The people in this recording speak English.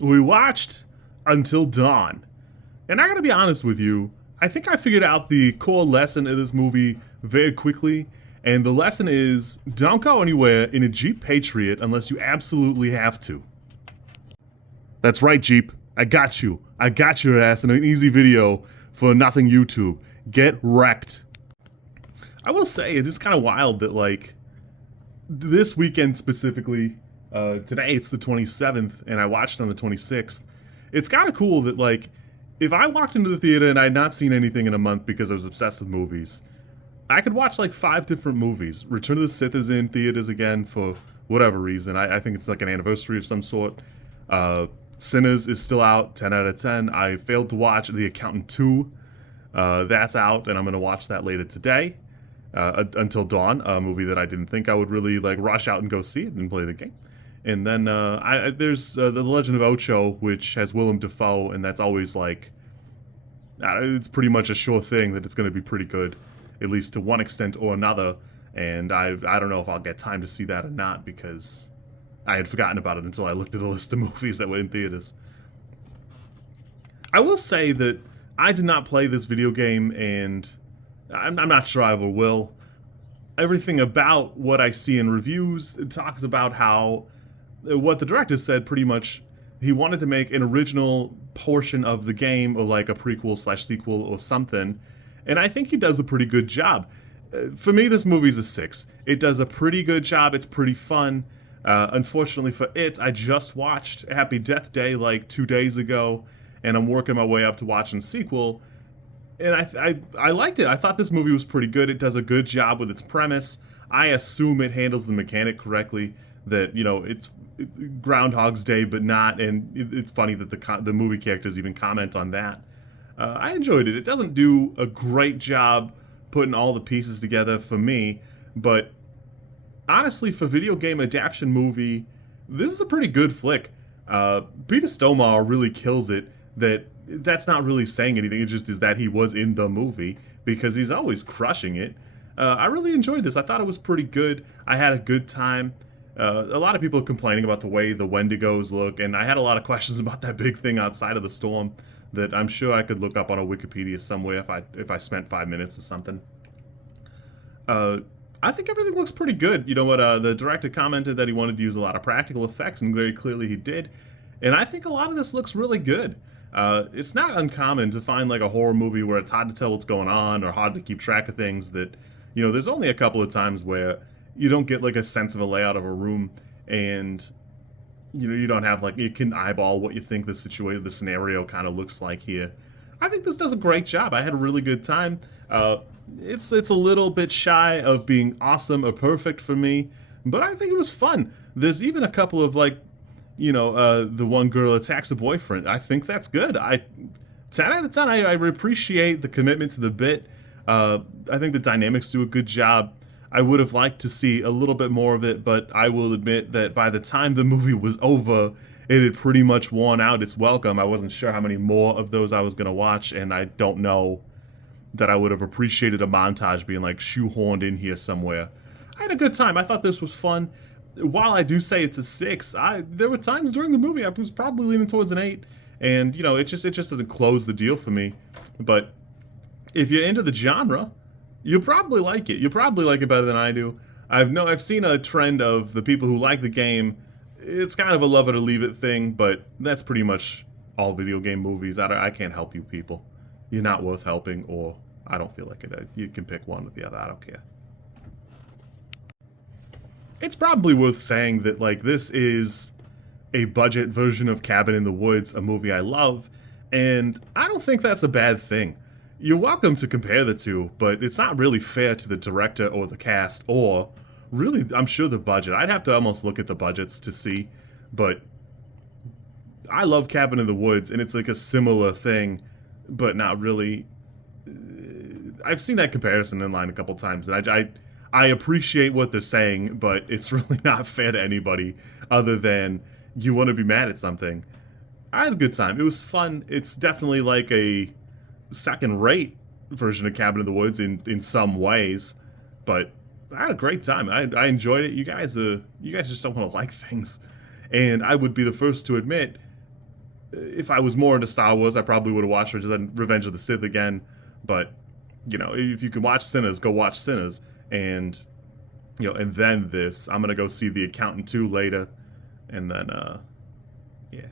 we watched Until Dawn. And I gotta be honest with you, I think I figured out the core lesson of this movie very quickly. And the lesson is don't go anywhere in a Jeep Patriot unless you absolutely have to. That's right, Jeep. I got you. I got your ass in an easy video for nothing YouTube. Get wrecked. I will say, it is kind of wild that, like, this weekend specifically, today it's the 27th, and I watched on the 26th. It's kind of cool that, like, if I walked into the theater and I had not seen anything in a month because I was obsessed with movies, I could watch like 5 different movies. Return of the Sith is in theaters again for whatever reason. I think it's like an anniversary of some sort. Sinners is still out, 10 out of 10. I failed to watch The Accountant 2. That's out, and I'm going to watch that later today. Until Dawn, a movie that I didn't think I would really like rush out and go see it and play the game. And then there's The Legend of Ocho, which has Willem Dafoe, and that's always like, it's pretty much a sure thing that it's going to be pretty good, at least to one extent or another. And I don't know if I'll get time to see that or not, because I had forgotten about it until I looked at a list of movies that were in theaters. I will say that I did not play this video game, and I'm not sure I ever will. Everything about what I see in reviews, it talks about how what the director said pretty much, he wanted to make an original portion of the game, or like a prequel slash sequel or something, and I think he does a pretty good job. For me, this movie's a 6. It does a pretty good job. It's pretty fun. Unfortunately for it, I just watched Happy Death Day like 2 days ago, and I'm working my way up to watching the sequel. And I liked it. I thought this movie was pretty good. It does a good job with its premise. I assume it handles the mechanic correctly. That, you know, it's Groundhog's Day, but not. And it's funny that the movie characters even comment on that. I enjoyed it. It doesn't do a great job putting all the pieces together for me, but honestly, for video game adaptation movie, this is a pretty good flick. Peter Stormare really kills it. That's not really saying anything. It just is that he was in the movie, because he's always crushing it. I really enjoyed this. I thought it was pretty good. I had a good time. A lot of people complaining about the way the Wendigos look, and I had a lot of questions about that big thing outside of the storm that I'm sure I could look up on a Wikipedia somewhere if I spent 5 minutes or something. I think everything looks pretty good. You know what? The director commented that he wanted to use a lot of practical effects, and very clearly he did. And I think a lot of this looks really good. It's not uncommon to find like a horror movie where it's hard to tell what's going on or hard to keep track of things. That, you know, there's only a couple of times where you don't get like a sense of a layout of a room, and you know, you don't have like, you can eyeball what you think the scenario kind of looks like here. I think this does a great job. I had a really good time. It's a little bit shy of being awesome or perfect for me, but I think it was fun. There's even a couple of like, you know, the one girl attacks a boyfriend. I think that's good. 10 out of 10. I appreciate the commitment to the bit. I think the dynamics do a good job. I would have liked to see a little bit more of it, but I will admit that by the time the movie was over, it had pretty much worn out its welcome. I wasn't sure how many more of those I was going to watch, and I don't know that I would have appreciated a montage being like shoehorned in here somewhere. I had a good time. I thought this was fun. While I do say it's a 6, there were times during the movie I was probably leaning towards an 8, and you know, it just doesn't close the deal for me. But if you're into the genre, you'll probably like it. You'll probably like it better than I do. I've seen a trend of the people who like the game. It's kind of a love it or leave it thing, but that's pretty much all video game movies. I can't help you people. You're not worth helping, or I don't feel like it. You can pick one or the other. I don't care. It's probably worth saying that, like, this is a budget version of Cabin in the Woods, a movie I love, and I don't think that's a bad thing. You're welcome to compare the two, but it's not really fair to the director or the cast, or really, I'm sure the budget. I'd have to almost look at the budgets to see, but I love Cabin in the Woods, and it's like a similar thing, but not really. I've seen that comparison in line a couple times, and I appreciate what they're saying, but it's really not fair to anybody other than you want to be mad at something. I had a good time. It was fun. It's definitely like a second-rate version of Cabin in the Woods in some ways, but I had a great time. I enjoyed it. You guys just don't want to like things, and I would be the first to admit if I was more into Star Wars, I probably would have watched Revenge of the Sith again. But you know, if you can watch Sinners, go watch Sinners, and you know, and then this. I'm gonna go see The Accountant 2 later, and then yeah.